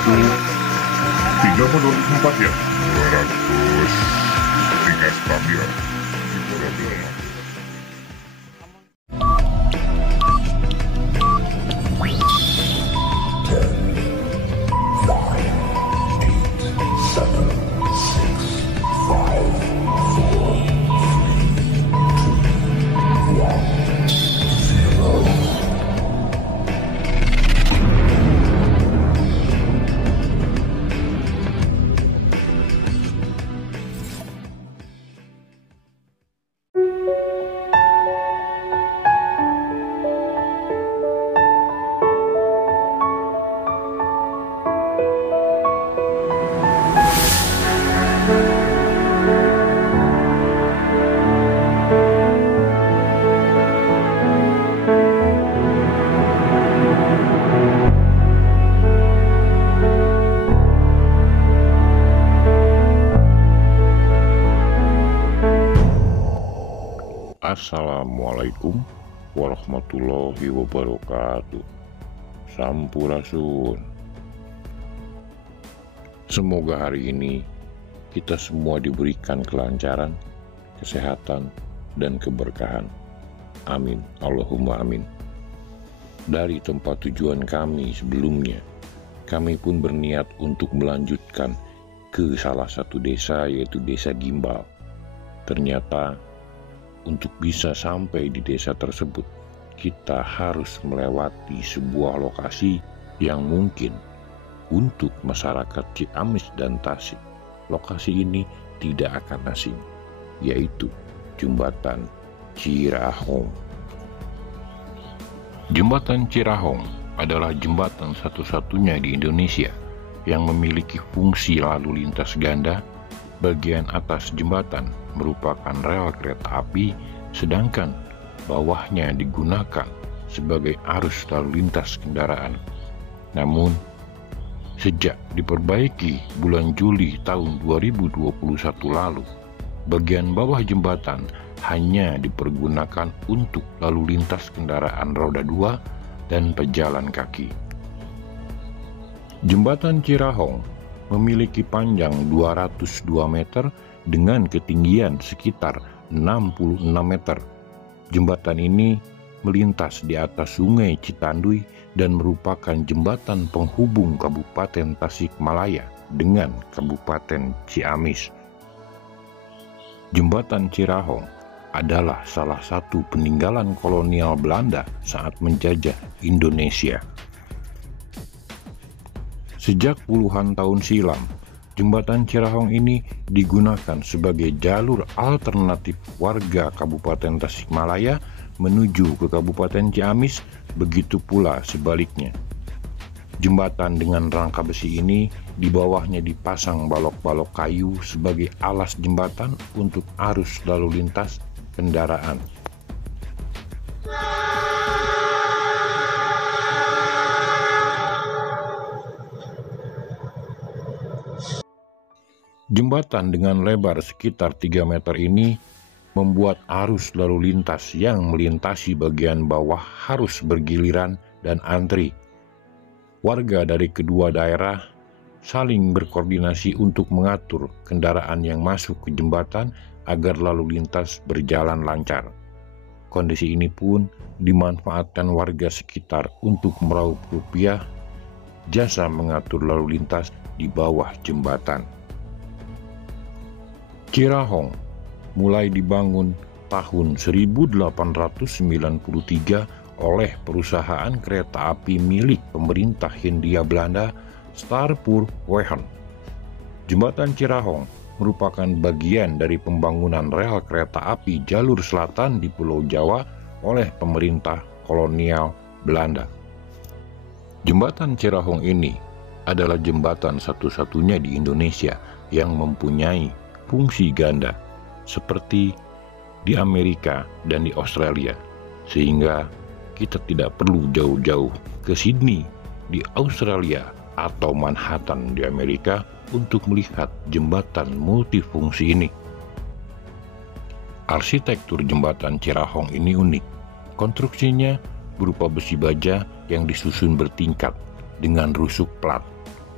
304 ya? 203 staf ya. Assalamualaikum warahmatullahi wabarakatuh. Sampurasun. Semoga hari ini kita semua diberikan kelancaran, kesehatan, dan keberkahan. Amin. Allahumma amin. Dari tempat tujuan kami sebelumnya, kami pun berniat untuk melanjutkan ke salah satu desa, yaitu Desa Gimbal. Ternyata untuk bisa sampai di desa tersebut, kita harus melewati sebuah lokasi yang mungkin untuk masyarakat Ciamis dan Tasik, lokasi ini tidak akan asing, yaitu Jembatan Cirahong. Jembatan Cirahong adalah jembatan satu-satunya di Indonesia yang memiliki fungsi lalu lintas ganda. Bagian atas jembatan merupakan rel kereta api, sedangkan bawahnya digunakan sebagai arus lalu lintas kendaraan. Namun, sejak diperbaiki bulan Juli tahun 2021 lalu, bagian bawah jembatan hanya dipergunakan untuk lalu lintas kendaraan roda 2 dan pejalan kaki. Jembatan Cirahong memiliki panjang 202 meter dengan ketinggian sekitar 66 meter. Jembatan ini melintas di atas Sungai Citanduy dan merupakan jembatan penghubung Kabupaten Tasikmalaya dengan Kabupaten Ciamis. Jembatan Cirahong adalah salah satu peninggalan kolonial Belanda saat menjajah Indonesia. Sejak puluhan tahun silam, jembatan Cirahong ini digunakan sebagai jalur alternatif warga Kabupaten Tasikmalaya menuju ke Kabupaten Ciamis, begitu pula sebaliknya. Jembatan dengan rangka besi ini di bawahnya dipasang balok-balok kayu sebagai alas jembatan untuk arus lalu lintas kendaraan. Jembatan dengan lebar sekitar 3 meter ini membuat arus lalu lintas yang melintasi bagian bawah harus bergiliran dan antri. Warga dari kedua daerah saling berkoordinasi untuk mengatur kendaraan yang masuk ke jembatan agar lalu lintas berjalan lancar. Kondisi ini pun dimanfaatkan warga sekitar untuk meraup rupiah jasa mengatur lalu lintas di bawah jembatan. Cirahong mulai dibangun tahun 1893 oleh perusahaan kereta api milik pemerintah Hindia Belanda, Spoorwegen. Jembatan Cirahong merupakan bagian dari pembangunan rel kereta api jalur selatan di Pulau Jawa oleh pemerintah kolonial Belanda. Jembatan Cirahong ini adalah jembatan satu-satunya di Indonesia yang mempunyai fungsi ganda seperti di Amerika dan di Australia, sehingga kita tidak perlu jauh-jauh ke Sydney di Australia atau Manhattan di Amerika untuk melihat jembatan multifungsi ini. Arsitektur jembatan Cirahong ini unik. Konstruksinya berupa besi baja yang disusun bertingkat dengan rusuk plat.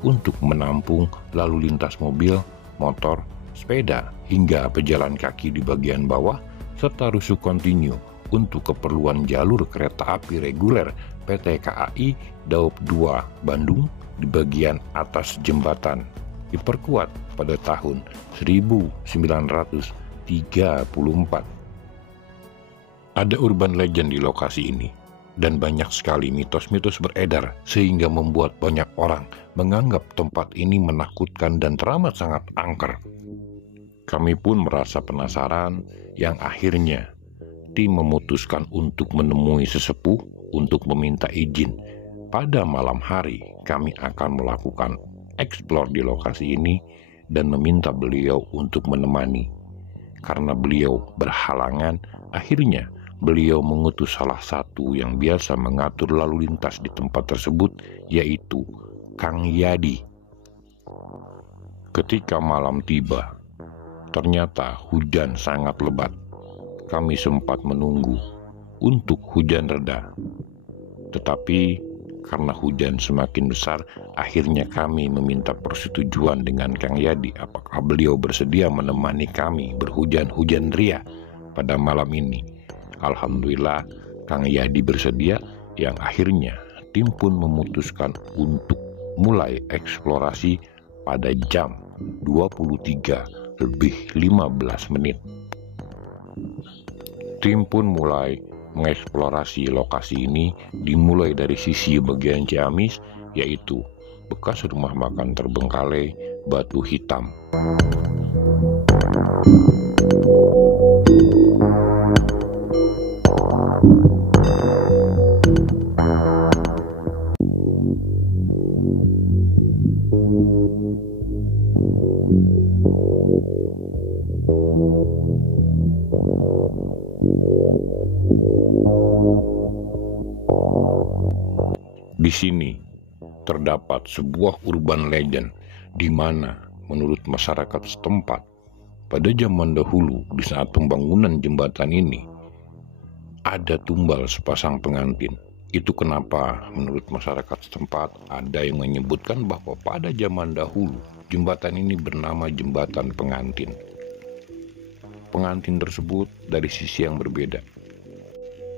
untuk menampung lalu lintas mobil, motor, sepeda, hingga pejalan kaki di bagian bawah, serta rusuk kontinu untuk keperluan jalur kereta api reguler PT KAI Daop 2 Bandung di bagian atas jembatan diperkuat pada tahun 1934. Ada urban legend di lokasi ini, dan banyak sekali mitos-mitos beredar sehingga membuat banyak orang menganggap tempat ini menakutkan dan teramat sangat angker. Kami pun merasa penasaran, yang akhirnya tim memutuskan untuk menemui sesepuh untuk meminta izin. Pada malam hari kami akan melakukan eksplor di lokasi ini dan meminta beliau untuk menemani. Karena beliau berhalangan, akhirnya beliau mengutus salah satu yang biasa mengatur lalu lintas di tempat tersebut, yaitu Kang Yadi. Ketika malam tiba, ternyata hujan sangat lebat. Kami sempat menunggu untuk hujan reda. Tetapi karena hujan semakin besar, akhirnya kami meminta persetujuan dengan Kang Yadi apakah beliau bersedia menemani kami berhujan-hujan ria pada malam ini. Alhamdulillah Kang Yadi bersedia, yang akhirnya tim pun memutuskan untuk mulai eksplorasi pada jam 23:15. Tim pun mulai mengeksplorasi lokasi ini dimulai dari sisi bagian Ciamis, yaitu bekas rumah makan terbengkalai Batu Hitam. Di sini terdapat sebuah urban legend di mana menurut masyarakat setempat pada zaman dahulu di saat pembangunan jembatan ini ada tumbal sepasang pengantin. Itu kenapa menurut masyarakat setempat ada yang menyebutkan bahwa pada zaman dahulu jembatan ini bernama jembatan pengantin. Pengantin tersebut dari sisi yang berbeda.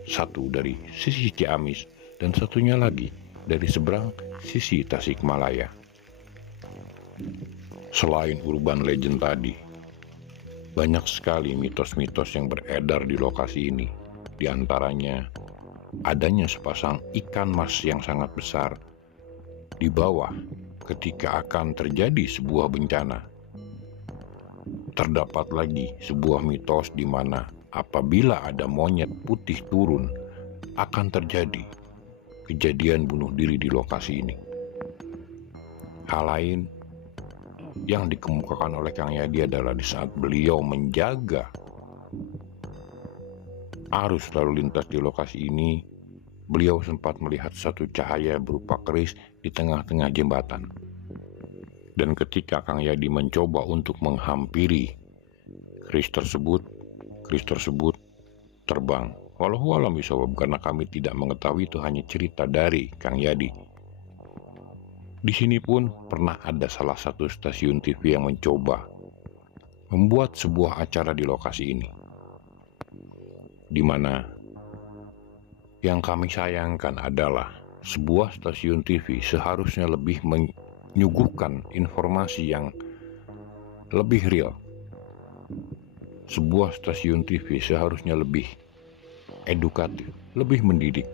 Satu dari sisi Ciamis dan satunya lagi dari seberang sisi Tasikmalaya. Selain urban legend tadi, banyak sekali mitos-mitos yang beredar di lokasi ini. Di antaranya adanya sepasang ikan mas yang sangat besar di bawah ketika akan terjadi sebuah bencana. Terdapat lagi sebuah mitos di mana apabila ada monyet putih turun akan terjadi kejadian bunuh diri di lokasi ini. Hal lain yang dikemukakan oleh Kang Yadi adalah di saat beliau menjaga arus lalu lintas di lokasi ini, beliau sempat melihat satu cahaya berupa keris di tengah-tengah jembatan. Dan ketika Kang Yadi mencoba untuk menghampiri keris tersebut terbang. Walau alam bisawab, karena kami tidak mengetahui, itu hanya cerita dari Kang Yadi. Di sini pun pernah ada salah satu stasiun TV yang mencoba membuat sebuah acara di lokasi ini, di mana yang kami sayangkan adalah sebuah stasiun TV seharusnya lebih menyuguhkan informasi yang lebih real. Sebuah stasiun TV seharusnya lebih edukatif, lebih mendidik.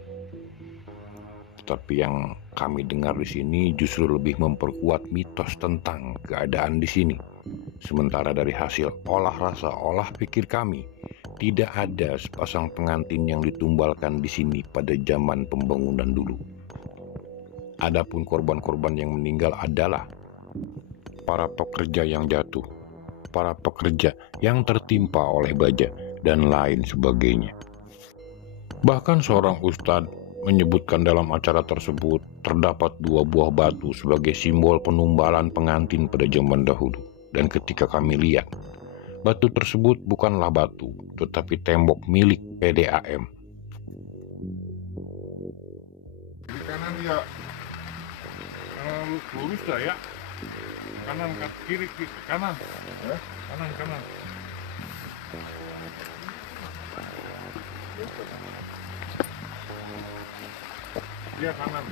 Tetapi yang kami dengar di sini justru lebih memperkuat mitos tentang keadaan di sini. Sementara dari hasil olah rasa, olah pikir kami, tidak ada sepasang pengantin yang ditumbalkan di sini pada zaman pembangunan dulu. Adapun korban-korban yang meninggal adalah para pekerja yang jatuh, para pekerja yang tertimpa oleh baja, dan lain sebagainya. Bahkan seorang ustadz menyebutkan dalam acara tersebut terdapat 2 buah batu sebagai simbol penumbalan pengantin pada zaman dahulu. Dan ketika kami lihat, batu tersebut bukanlah batu, tetapi tembok milik PDAM. Di kanan dia lurus dah ya. Kanan, kiri, kanan. Kanan. Iya, kanan.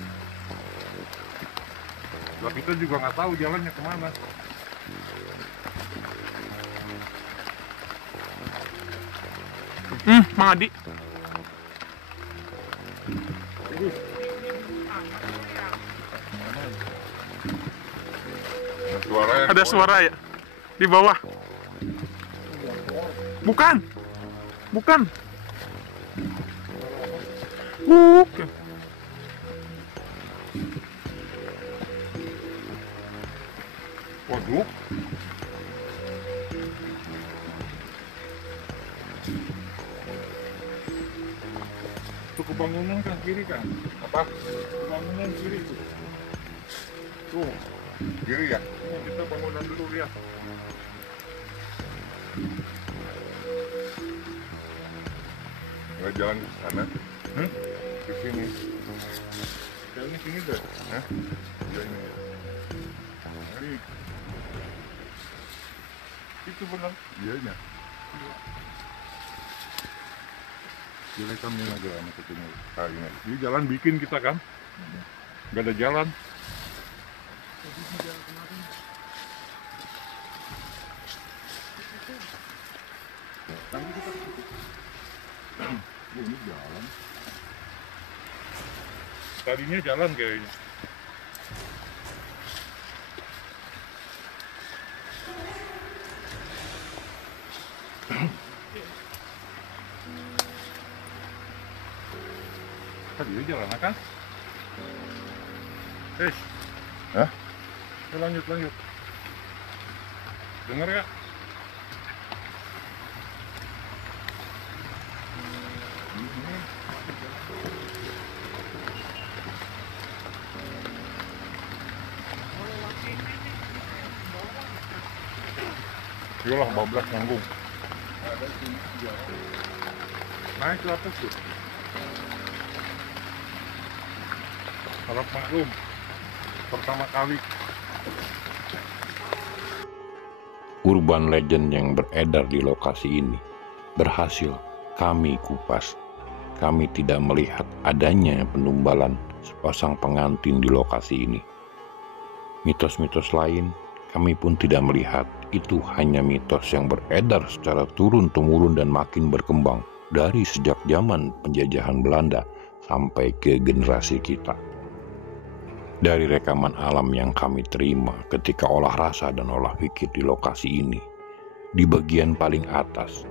Lah kita juga nggak tahu jalannya kemana. Mang Adi. Ada suara ya di bawah. Bukan. Bukan. Waduh. Itu kebangunan kan kiri kan? Apa? Kebangunan kiri tuh. Tuh. Kiri ya? Ini kita bangunan dulu lihat. Nggak jalan ke sana? Ke sini. Jalannya sini deh. Hah? Ya ini. Ini. Itu benar. Iya nya. Jadi kami lagi lama ketemu ini. Ini jalan bikin kita kan? Gak ada jalan. Ini jalan. Tadinya jalan kayaknya. Tadi jalan kan? Hah? Ya, lanjut. Dengar ya? Yolah, bablas nanggung. Naik ke atas tuh. Harap maklum. Pertama kali. Urban legend yang beredar di lokasi ini berhasil kami kupas. Kami tidak melihat adanya penumbalan sepasang pengantin di lokasi ini. Mitos-mitos lain kami pun tidak melihat. Itu hanya mitos yang beredar secara turun-temurun dan makin berkembang dari sejak zaman penjajahan Belanda sampai ke generasi kita. Dari rekaman alam yang kami terima ketika olah rasa dan olah pikir di lokasi ini, di bagian paling atas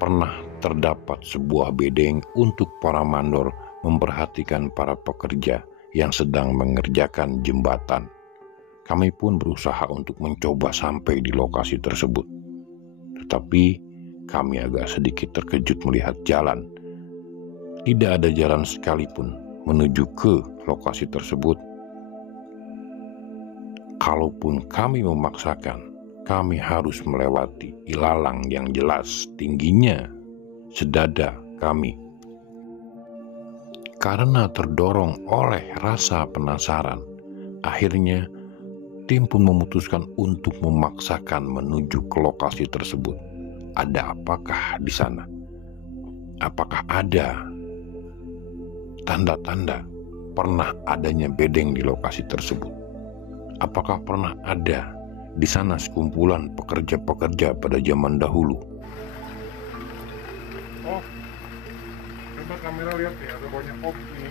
pernah terdapat sebuah bedeng untuk para mandor memperhatikan para pekerja yang sedang mengerjakan jembatan. Kami pun berusaha untuk mencoba sampai di lokasi tersebut. Tetapi kami agak sedikit terkejut melihat jalan. Tidak ada jalan sekalipun menuju ke lokasi tersebut. Kalaupun kami memaksakan, kami harus melewati ilalang yang jelas tingginya sedada kami. Karena terdorong oleh rasa penasaran, akhirnya tim pun memutuskan untuk memaksakan menuju ke lokasi tersebut. Ada apakah di sana? Apakah ada tanda-tanda pernah adanya bedeng di lokasi tersebut? Apakah pernah ada di sana sekumpulan pekerja-pekerja pada zaman dahulu? Oh, coba kamera lihat ya, ada banyak op ini.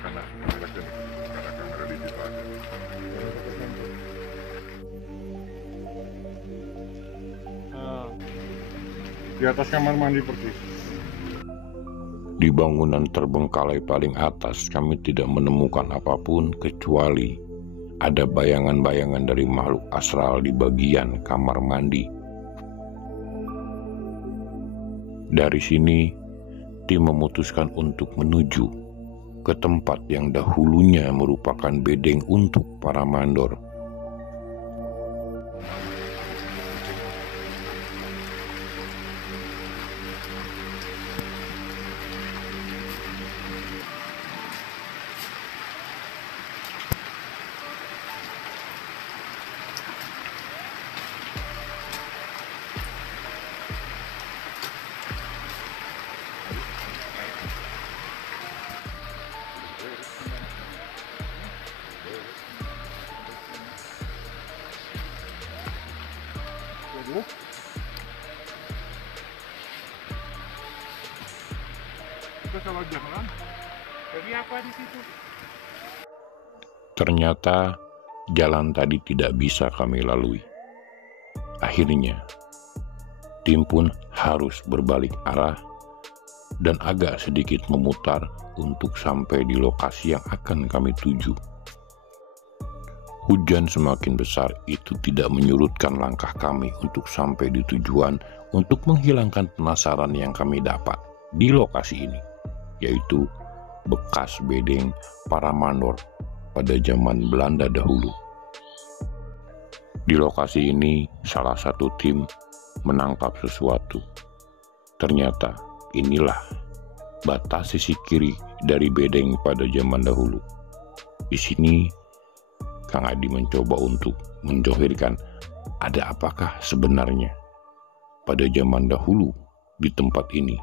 Karena kamera digital. Di atas kamar mandi persis. Di bangunan terbengkalai paling atas kami tidak menemukan apapun kecuali ada bayangan-bayangan dari makhluk astral di bagian kamar mandi. Dari sini, tim memutuskan untuk menuju ke tempat yang dahulunya merupakan bedeng untuk para mandor. Kita salah jalan. Jadi apa di situ? Ternyata jalan tadi tidak bisa kami lalui. Akhirnya, tim pun harus berbalik arah dan agak sedikit memutar untuk sampai di lokasi yang akan kami tuju. Hujan semakin besar itu tidak menyurutkan langkah kami untuk sampai di tujuan untuk menghilangkan penasaran yang kami dapat di lokasi ini, yaitu bekas bedeng para mandor pada zaman Belanda dahulu. Di lokasi ini salah satu tim menangkap sesuatu. Ternyata inilah batas sisi kiri dari bedeng pada zaman dahulu. Di sini Kang Adi mencoba untuk menjohirkan ada apakah sebenarnya pada zaman dahulu di tempat ini.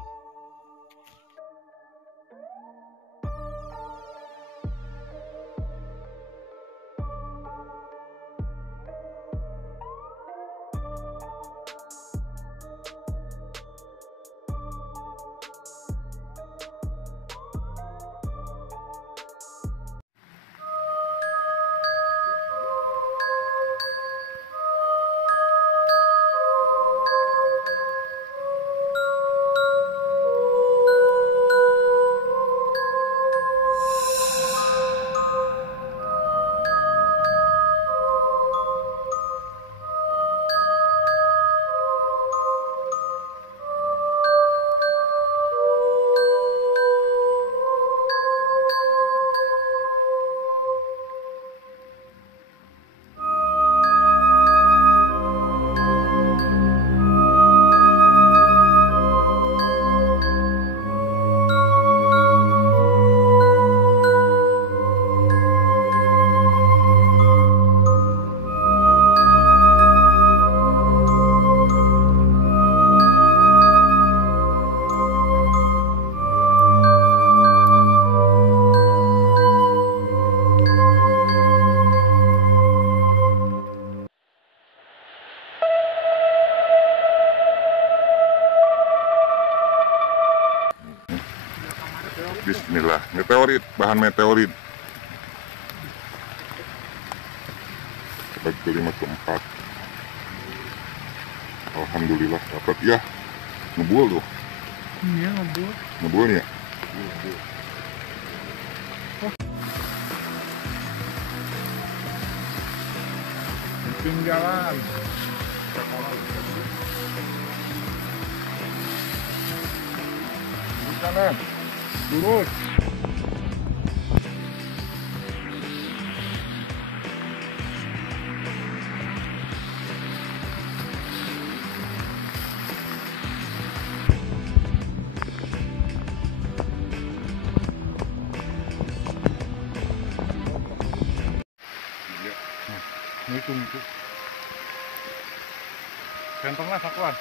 Bismillah, meteorit, bahan meteorit. Bagi kelima keempat. Alhamdulillah dapat ya. Ngebul tuh. Iya, ngebul. Ngebul ya. Bikin jalan. Di sana. Lurus. Ini tunggu. Kantonglah sakuan.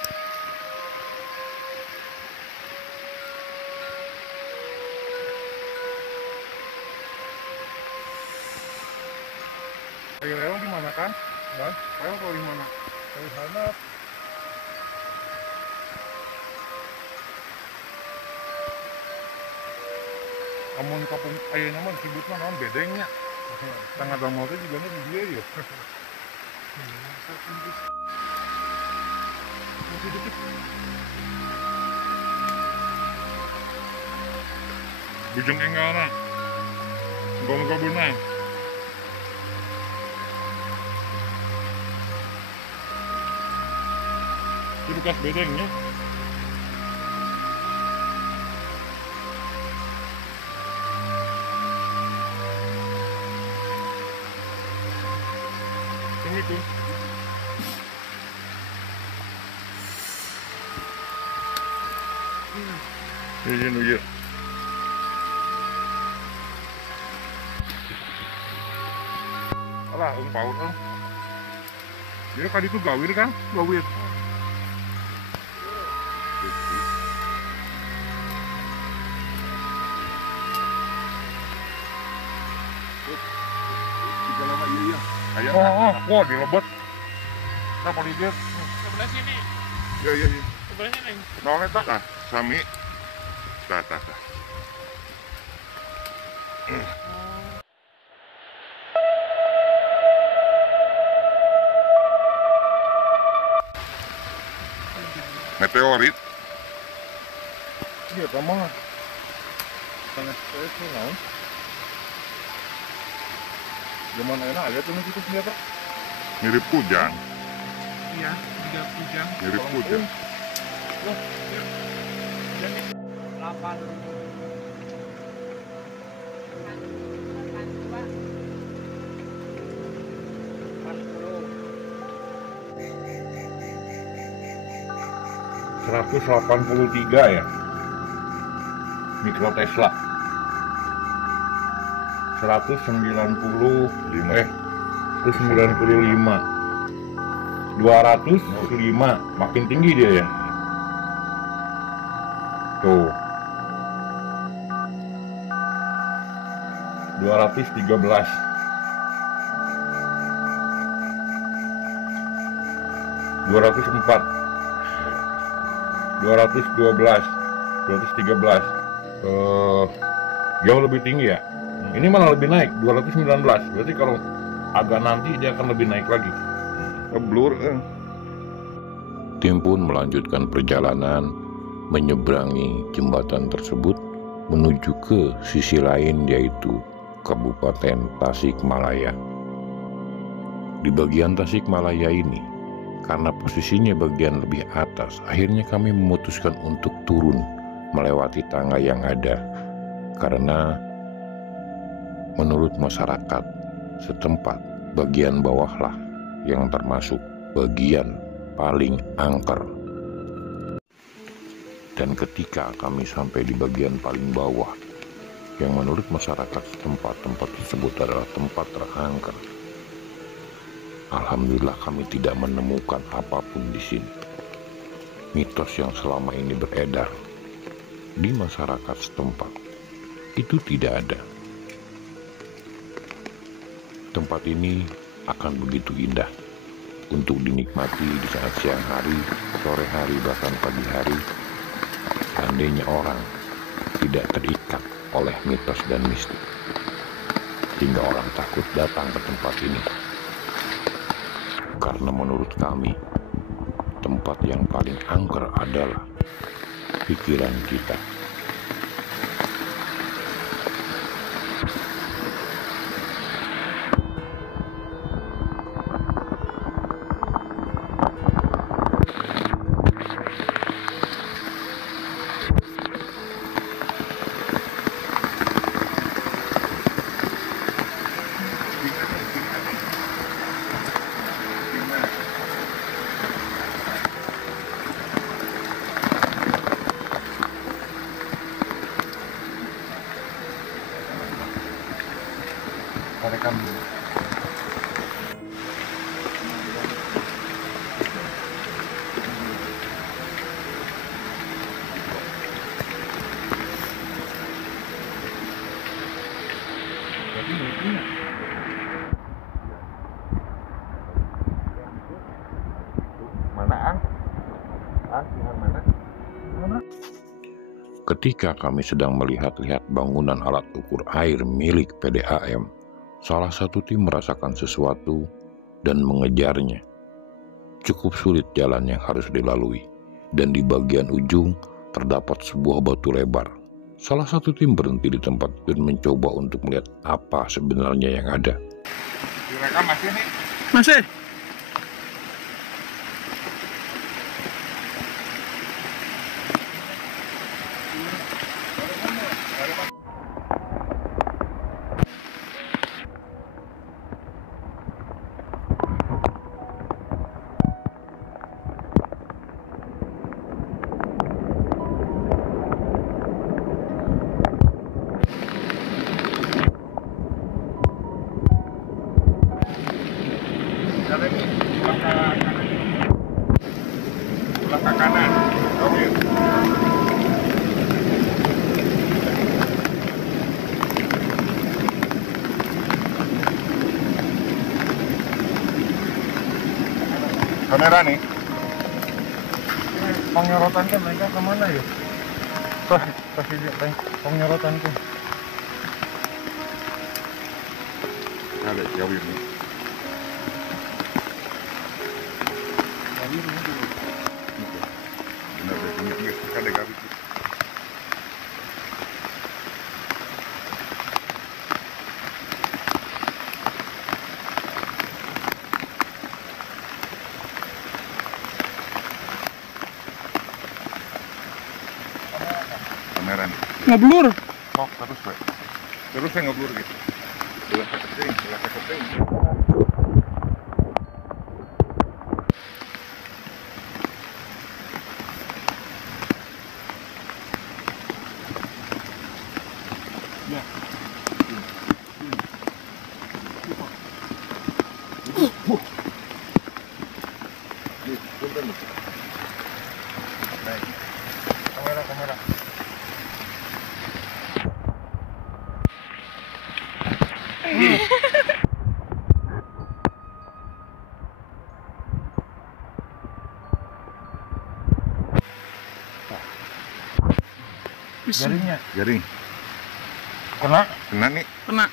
Ayo Leo di mana kan? Bang, Leo kalau di mana? Di sana. Amun kapung ayeuna mah disebut mah naon bedengnya. Tangga damel teh juga di dia ya. Bujung enggana. Gong-gong benang. Itu bekas bedengnya. Yang itu. Iya. Alah, paut om. Dia kan itu gawir kan? Gawir. Tiga nama iya. Ayam. Wah, dilebet. Nah, kalau dia Sebelah sini. iya. Sebelah sini. Nah, tak lah, sami. tah. Meteorit. Iya, sama. Sangat itu naon. Zaman enak aja tuh itu senjata. Mirip kujang. Iya, juga kujang. Mirip kujang. Jadi 8. ...183 ya mikrotesla. 195 205 makin tinggi dia ya. Tuh 213 204 212 213 jauh lebih tinggi ya. Ini malah lebih naik 219. Berarti kalau agak nanti dia akan lebih naik lagi. Ngeblur. Tim pun melanjutkan perjalanan menyeberangi jembatan tersebut menuju ke sisi lain, yaitu Kabupaten Tasikmalaya. Di bagian Tasikmalaya ini, karena posisinya bagian lebih atas, akhirnya kami memutuskan untuk turun melewati tangga yang ada, karena menurut masyarakat setempat bagian bawahlah yang termasuk bagian paling angker. Dan ketika kami sampai di bagian paling bawah, yang menurut masyarakat setempat tempat tersebut adalah tempat terangker, alhamdulillah kami tidak menemukan apapun di sini. Mitos yang selama ini beredar di masyarakat setempat itu tidak ada. Tempat ini akan begitu indah untuk dinikmati di saat siang hari, sore hari, bahkan pagi hari, seandainya orang tidak terikat oleh mitos dan mistik, sehingga orang takut datang ke tempat ini. Karena menurut kami, tempat yang paling angker adalah pikiran kita. Rekam. Ketika kami sedang melihat-lihat bangunan alat ukur air milik PDAM, salah satu tim merasakan sesuatu dan mengejarnya. Cukup sulit jalan yang harus dilalui, dan di bagian ujung terdapat sebuah batu lebar. Salah satu tim berhenti di tempat dan mencoba untuk melihat apa sebenarnya yang ada. Direkam masih nih? Masih. Belakang kanan. Oke. Kamera nih. Pengerotannya mereka kemana ya? kasih penyerotan tuh. Ada jauh ini. Benar deh, ini ada garis. Kamera nih. Ngeblur. Oh, terus saya ngeblur gitu. Belah keting. Ya. Nih, punten nih. Baik. Kamera. Jaringnya Garing. kena. Kena nih. Kena.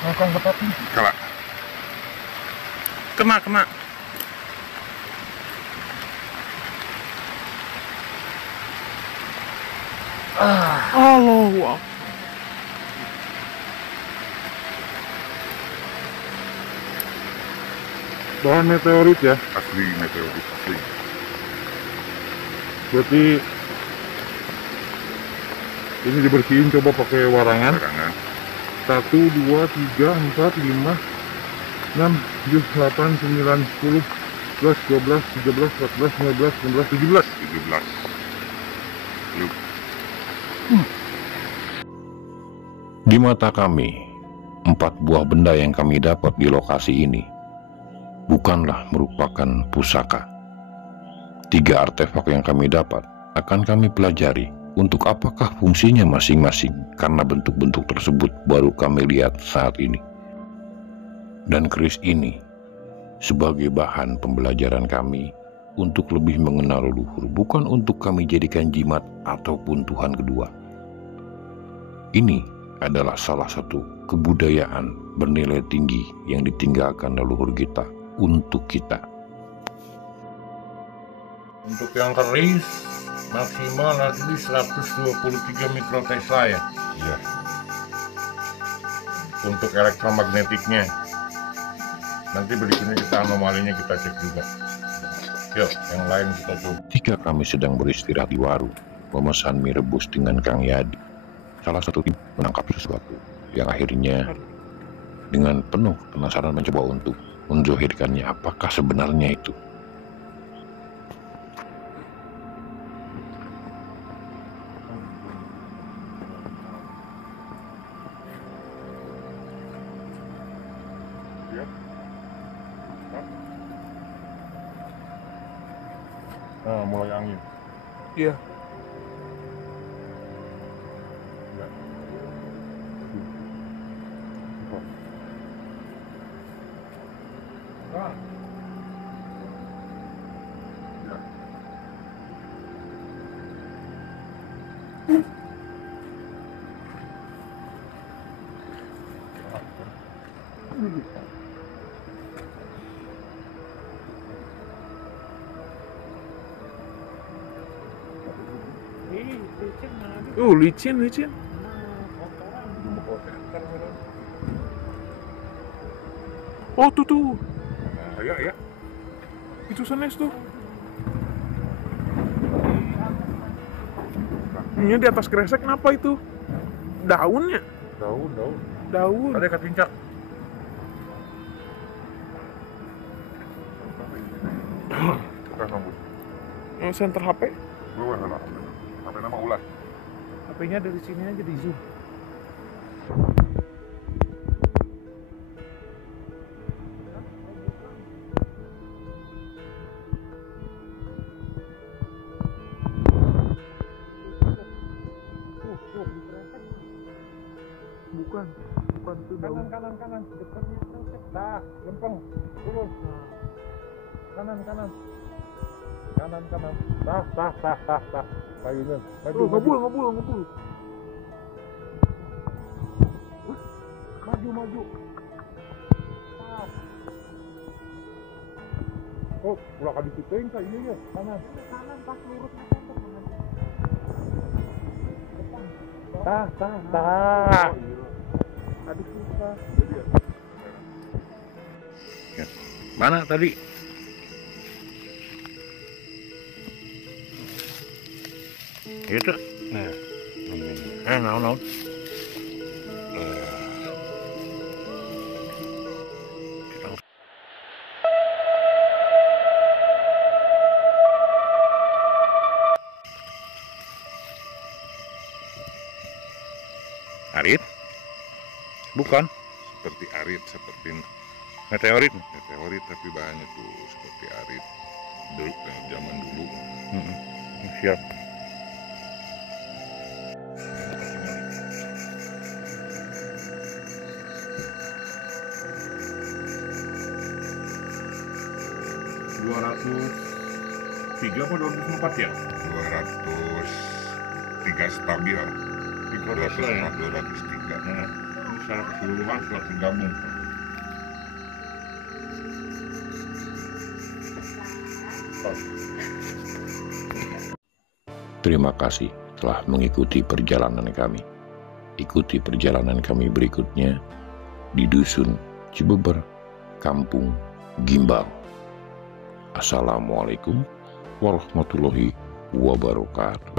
Ngangkang ketat nih. Kalah. Kena. Allah, wow. Bahan meteorit ya. Asli meteorit asli. Berarti ini dibersihin coba pakai warangan. Barangan. 1, 2, 3, 4, 5, 6, 7, 8, 9, 10, 11, 12, 13, 14, 15, 16, 17. 17. Lu. Di mata kami, 4 buah benda yang kami dapat di lokasi ini bukanlah merupakan pusaka. 3 artefak yang kami dapat akan kami pelajari untuk apakah fungsinya masing-masing, karena bentuk-bentuk tersebut baru kami lihat saat ini. Dan keris ini sebagai bahan pembelajaran kami untuk lebih mengenal leluhur, bukan untuk kami jadikan jimat ataupun Tuhan kedua. Ini adalah salah satu kebudayaan bernilai tinggi yang ditinggalkan leluhur kita untuk kita. Untuk yang keris maksimal lagi 123 mikrotesla ya. Iya. Untuk elektromagnetiknya. Nanti berikutnya kita anomalinya kita cek juga. Yuk, yang lain kita coba. Ketika kami sedang beristirahat di warung, memesan mie rebus dengan Kang Yadi, salah satu tim menangkap sesuatu yang akhirnya dengan penuh penasaran mencoba untuk menzohirkannya apakah sebenarnya itu. Nah, mulai angin. Iya. Licin. Oh tuh. Ya. Itu sanes tuh. Ini di atas kresek kenapa itu? Daunnya. Daun. Ada ikat pincak. Kita sambut. Yang center HP. Gue lah. Apa nama ulas? HP-nya dari sini aja di zoom. Bukan. itu daun. Kanan. Depannya kresek. Dah, lempeng. Turun. Kanan. Kanan. Tah. Kayunya. Oh, ngebul. Maju. Oh, ulah ka ditutuin ka, iya. Kanan pas lurus na tempat naman. Tah. Aduh susah. Mana tadi? Itu. Nah. Naon. Arit? Bukan. Seperti arit, seperti Meteorit. meteorit, tapi bahannya tuh seperti arit dulu, zaman dulu. Siap. Tiga apa 204 ya? 203 stabil. 203. Ini secara keseluruhan setelah tergabung. Terima kasih telah mengikuti perjalanan kami. Ikuti perjalanan kami berikutnya di Dusun Cibeber, Kampung Gimbal. Assalamualaikum warahmatullahi wabarakatuh.